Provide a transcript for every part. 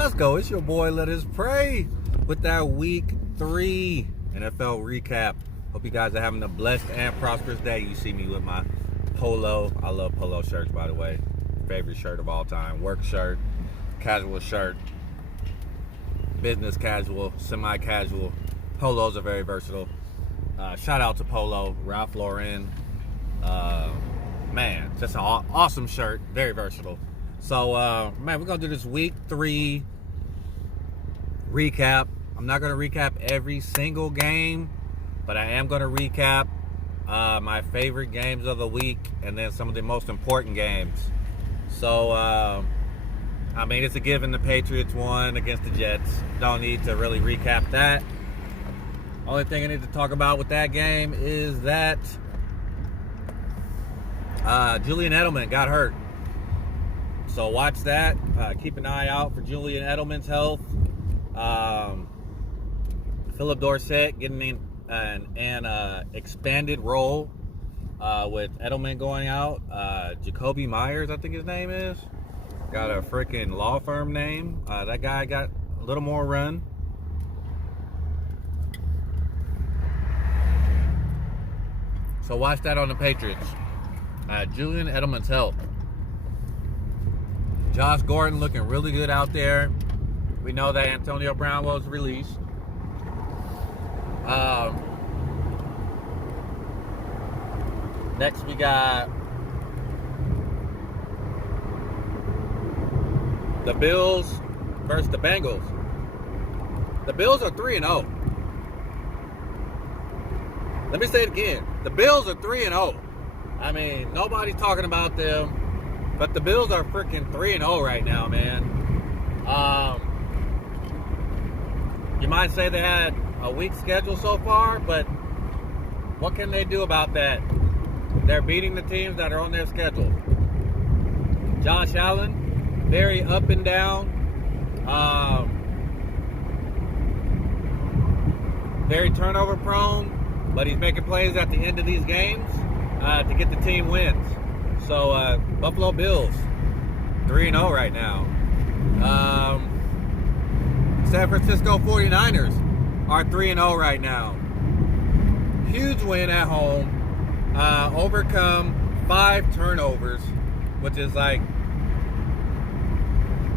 Let's go. It's your boy, Let Us Pray, with that week 3 NFL recap. Hope you guys are having a blessed and prosperous day. You see me with my polo. I love polo shirts, by the way. Favorite shirt of all time. Work shirt, casual shirt, business casual, semi-casual. Polos are very versatile. Shout out to Polo, Ralph Lauren. Man, just an awesome shirt. Very versatile. So, man, we're going to do this week 3 recap. I'm not going to recap every single game, but I am going to recap my favorite games of the week and then some of the most important games. So, I mean, it's a given the Patriots won against the Jets. Don't need to really recap that. Only thing I need to talk about with that game is that Julian Edelman got hurt. So watch that. Keep an eye out for Julian Edelman's health. Philip Dorsett getting an expanded role with Edelman going out. Jacoby Myers, I think his name is. Got a freaking law firm name. That guy got a little more run. So watch that on the Patriots. Julian Edelman's health. Josh Gordon looking really good out there. We know that Antonio Brown was released. Next we got the Bills versus the Bengals. The Bills are 3-0. Let me say it again. The Bills are 3-0. I mean, nobody's talking about them. But the Bills are freaking 3-0 right now, man. You might say they had a weak schedule so far, but what can they do about that? They're beating the teams that are on their schedule. Josh Allen, very up and down. Very turnover prone, but he's making plays at the end of these games to get the team wins. So, Buffalo Bills, 3-0 right now. San Francisco 49ers are 3-0 right now. Huge win at home. Overcome 5 turnovers, which is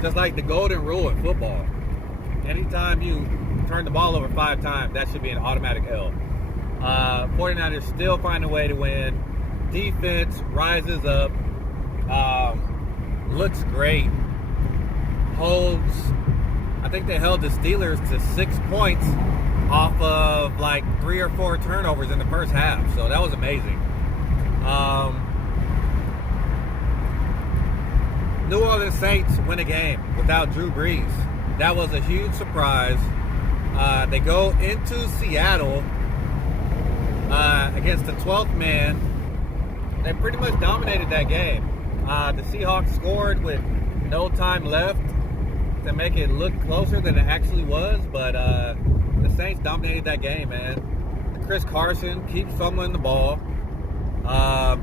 just like the golden rule in football. Anytime you turn the ball over 5 times, that should be an automatic L. 49ers still find a way to win. Defense rises up, looks great, I think they held the Steelers to 6 points off of like 3 or 4 turnovers in the first half, so that was amazing. New Orleans Saints win a game without Drew Brees. That was a huge surprise. They go into Seattle against the 12th man. They pretty much dominated that game. The Seahawks scored with no time left to make it look closer than it actually was, but the Saints dominated that game, man. Chris Carson keeps fumbling the ball.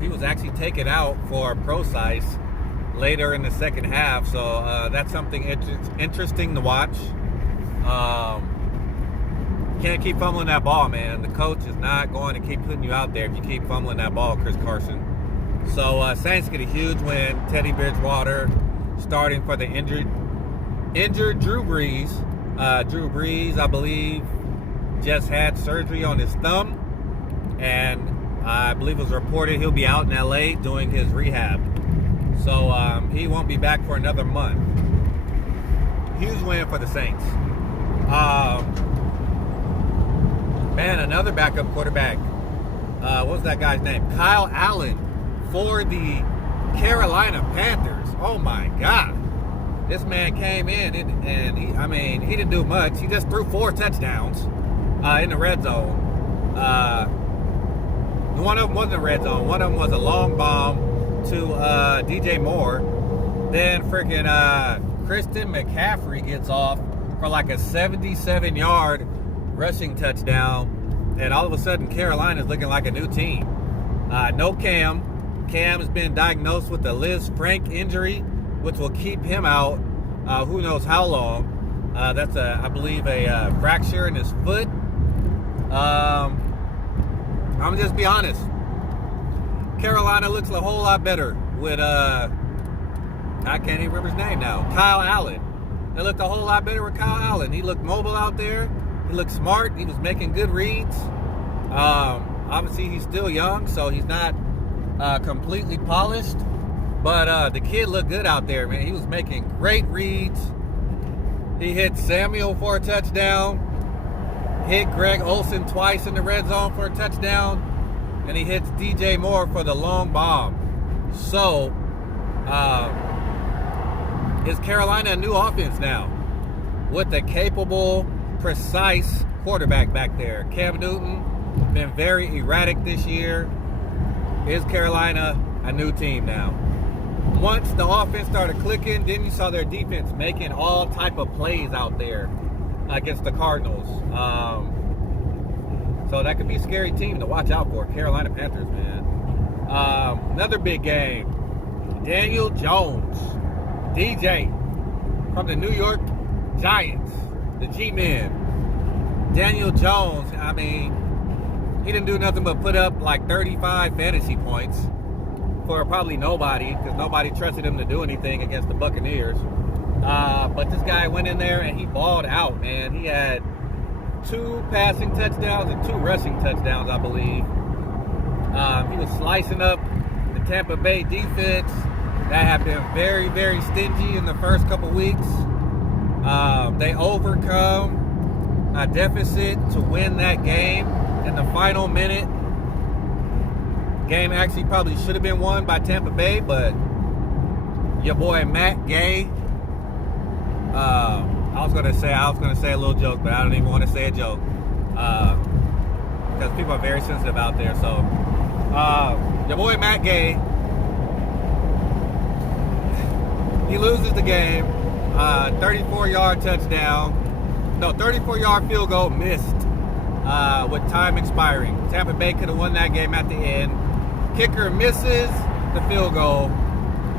He was actually taken out for Procise later in the second half, so that's something interesting to watch. Can't keep fumbling that ball, man. The coach is not going to keep putting you out there if you keep fumbling that ball, Chris Carson. So Saints get a huge win. Teddy Bridgewater starting for the injured Drew Brees. Drew Brees, I believe, just had surgery on his thumb, and I believe it was reported he'll be out in LA doing his rehab. So he won't be back for another month. Huge win for the Saints. Man, another backup quarterback. What was that guy's name? Kyle Allen for the Carolina Panthers. Oh my God. This man came in and he didn't do much. He just threw 4 touchdowns in the red zone. One of them wasn't a red zone. One of them was a long bomb to DJ Moore. Then freaking Christian McCaffrey gets off for like a 77-yard rushing touchdown, and all of a sudden Carolina's looking like a new team. No Cam. Cam has been diagnosed with a Liz Frank injury, which will keep him out who knows how long. That's I believe a fracture in his foot. I'm gonna just be honest. Carolina looks a whole lot better with I can't even remember his name now. Kyle Allen. They looked a whole lot better with Kyle Allen. He looked mobile out there. He looked smart. He was making good reads. Obviously, he's still young, so he's not completely polished. But the kid looked good out there, man. He was making great reads. He hit Samuel for a touchdown. Hit Greg Olsen twice in the red zone for a touchdown. And he hits DJ Moore for the long bomb. So, is Carolina a new offense now? With a capable, precise quarterback back there. Cam Newton, been very erratic this year. Is Carolina a new team now? Once the offense started clicking, then you saw their defense making all type of plays out there against the Cardinals. So that could be a scary team to watch out for. Carolina Panthers, man. Another big game. Daniel Jones, DJ, from the New York Giants, the G-Men. Daniel Jones, I mean, he didn't do nothing but put up like 35 fantasy points for probably nobody, because nobody trusted him to do anything against the Buccaneers. But this guy went in there and he balled out, man. He had 2 passing touchdowns and 2 rushing touchdowns, I believe. He was slicing up the Tampa Bay defense that had been very, very stingy in the first couple weeks. They overcome a deficit to win that game in the final minute. Game actually probably should have been won by Tampa Bay, but your boy Matt Gay, I was gonna say a little joke, but I don't even want to say a joke because people are very sensitive out there. So your boy Matt Gay, he loses the game. 34-yard touchdown. No, 34-yard field goal missed with time expiring. Tampa Bay could have won that game at the end. Kicker misses the field goal.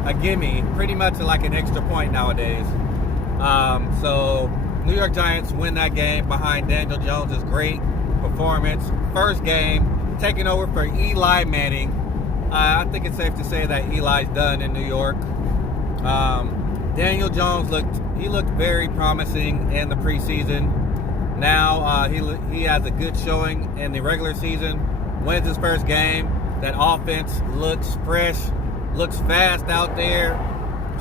A gimme, pretty much like an extra point nowadays. So New York Giants win that game behind Daniel Jones' great performance. First game, taking over for Eli Manning. I think it's safe to say that Eli's done in New York. Daniel Jones looked very promising in the preseason. Now he has a good showing in the regular season. Wins his first game. That offense looks fresh, looks fast out there.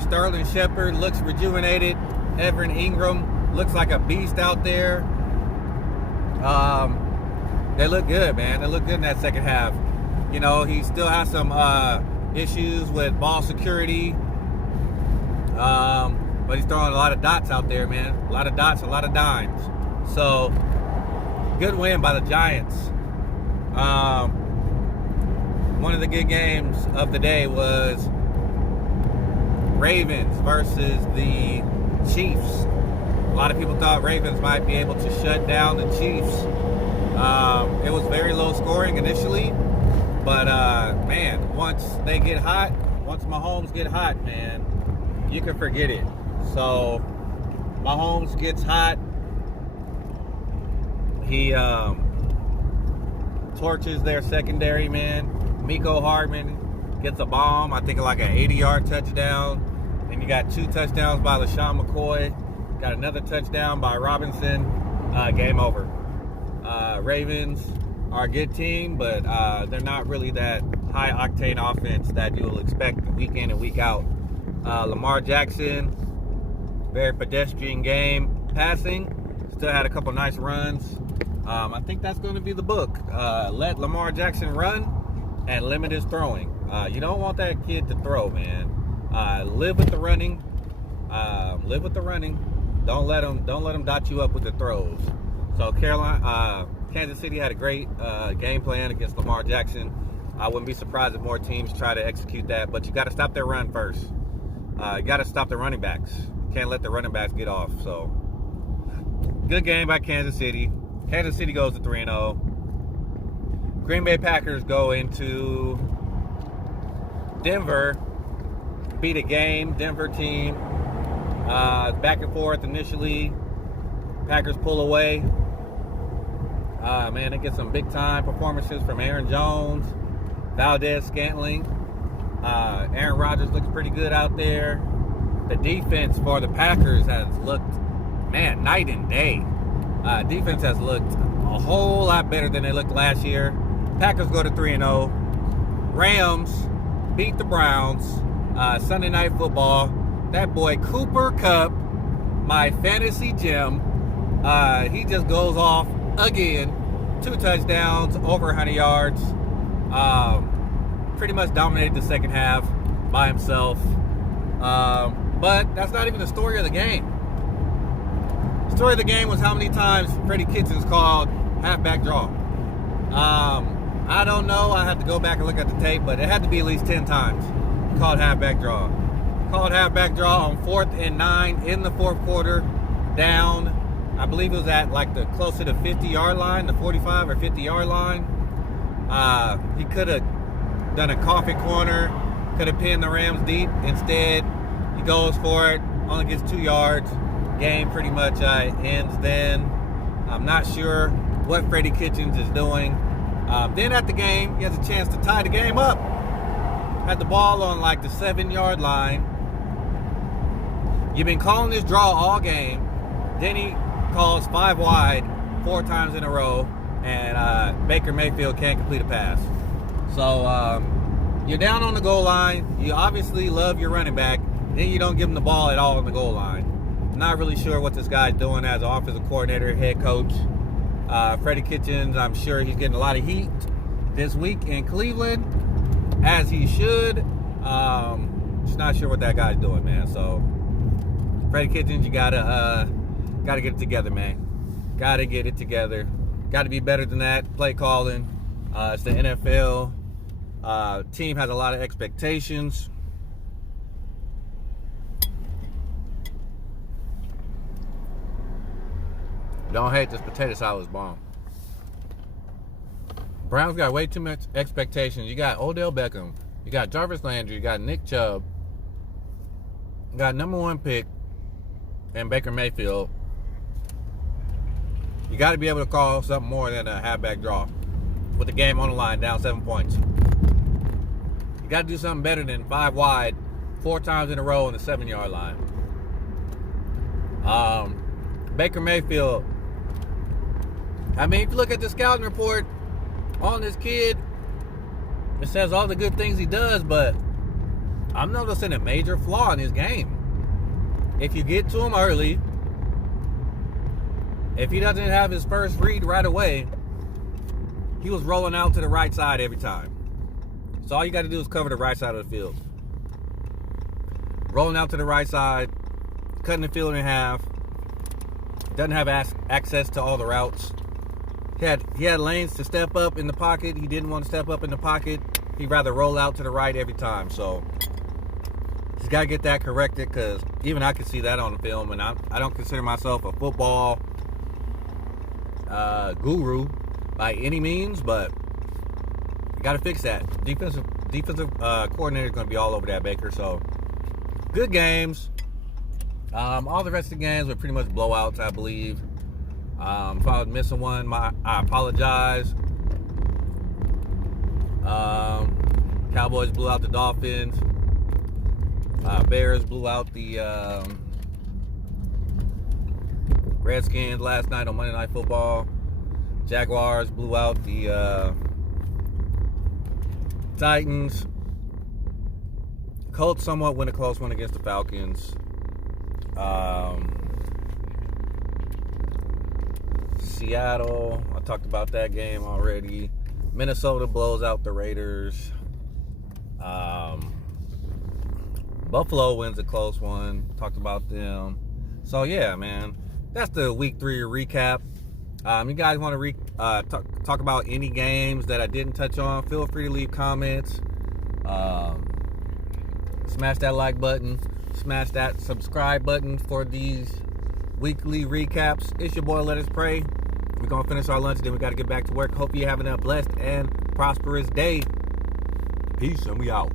Sterling Shepard looks rejuvenated. Evan Ingram looks like a beast out there. They look good, man. They look good in that second half. You know, he still has some issues with ball security. But he's throwing a lot of dots out there, man. A lot of dots, a lot of dimes. So, good win by the Giants. One of the good games of the day was Ravens versus the Chiefs. A lot of people thought Ravens might be able to shut down the Chiefs. It was very low scoring initially, but man, once they get hot, once Mahomes get hot, man, you can forget it. So Mahomes gets hot. He torches their secondary, man. Miko Hardman gets a bomb, I think like an 80-yard touchdown. And you got 2 touchdowns by LaShawn McCoy. Got another touchdown by Robinson. Game over. Ravens are a good team, but they're not really that high-octane offense that you'll expect week in and week out. Lamar Jackson, very pedestrian game. Passing, still had a couple nice runs. I think that's going to be the book. Let Lamar Jackson run and limit his throwing. You don't want that kid to throw, man. Live with the running. Live with the running. Don't let him dot you up with the throws. So Kansas City had a great game plan against Lamar Jackson. I wouldn't be surprised if more teams try to execute that, but you got to stop their run first. You got to stop the running backs. Can't let the running backs get off. So good game by Kansas City. Kansas City goes to 3-0. Green Bay Packers go into Denver, beat a game Denver team Back and forth initially. Packers pull away. Man, they get some big-time performances from Aaron Jones, Valdez-Scantling. Aaron Rodgers looks pretty good out there. The defense for the Packers has looked, man, night and day. Defense has looked a whole lot better than they looked last year. Packers go to 3-0. Rams beat the Browns. Sunday Night Football. That boy Cooper Kupp, my fantasy gem, he just goes off again. 2 touchdowns, over 100 yards. Pretty much dominated the second half by himself. But that's not even the story of the game. The story of the game was how many times Freddie Kitchens called halfback draw. I don't know. I have to go back and look at the tape, but it had to be at least 10 times he called halfback draw. Called halfback draw on 4th and 9 in the fourth quarter, down. I believe it was at like the closer to 50-yard line, the 45 or 50-yard line. He could have done a coffee corner, could have pinned the Rams deep. Instead, he goes for it, only gets 2 yards. Game pretty much ends then. I'm not sure what Freddie Kitchens is doing. Then at the game, he has a chance to tie the game up. Had the ball on like the 7-yard line. You've been calling this draw all game. Then he calls 5 wide 4 times in a row, and Baker Mayfield can't complete a pass. So you're down on the goal line. You obviously love your running back. Then you don't give him the ball at all on the goal line. Not really sure what this guy's doing as an offensive coordinator, head coach. Freddie Kitchens, I'm sure he's getting a lot of heat this week in Cleveland, as he should. Just not sure what that guy's doing, man. So, Freddie Kitchens, you gotta get it together, man. Gotta get it together. Gotta be better than that. Play calling. It's the NFL. Team has a lot of expectations. Don't hate this potato salad bomb. Browns got way too much expectations. You got Odell Beckham. You got Jarvis Landry. You got Nick Chubb. You got #1 pick and Baker Mayfield. You got to be able to call something more than a halfback draw with the game on the line, down 7 points. You got to do something better than 5 wide 4 times in a row on the 7-yard line. Baker Mayfield, I mean, if you look at the scouting report on this kid, it says all the good things he does, but I'm noticing a major flaw in his game. If you get to him early, if he doesn't have his first read right away, he was rolling out to the right side every time. So all you got to do is cover the right side of the field. Rolling out to the right side, cutting the field in half. Doesn't have access to all the routes. He had lanes to step up in the pocket. He didn't want to step up in the pocket. He'd rather roll out to the right every time. So he's got to get that corrected, because even I can see that on the film. And I don't consider myself a football guru by any means, but you got to fix that. Defensive coordinator is going to be all over that, Baker. So good games. All the rest of the games were pretty much blowouts, I believe. If I was missing one, I apologize. Cowboys blew out the Dolphins. Bears blew out the Redskins last night on Monday Night Football. Jaguars blew out the Titans. Colts somewhat win a close one against the Falcons. Seattle, I talked about that game already. Minnesota blows out the Raiders. Buffalo wins a close one. Talked about them. So yeah, man, that's the week 3 recap. You guys want to talk about any games that I didn't touch on? Feel free to leave comments. Smash that like button. Smash that subscribe button for these weekly recaps. It's your boy, Let Us Pray. We're going to finish our lunch, then we got to get back to work. Hope you're having a blessed and prosperous day. Peace, and we out.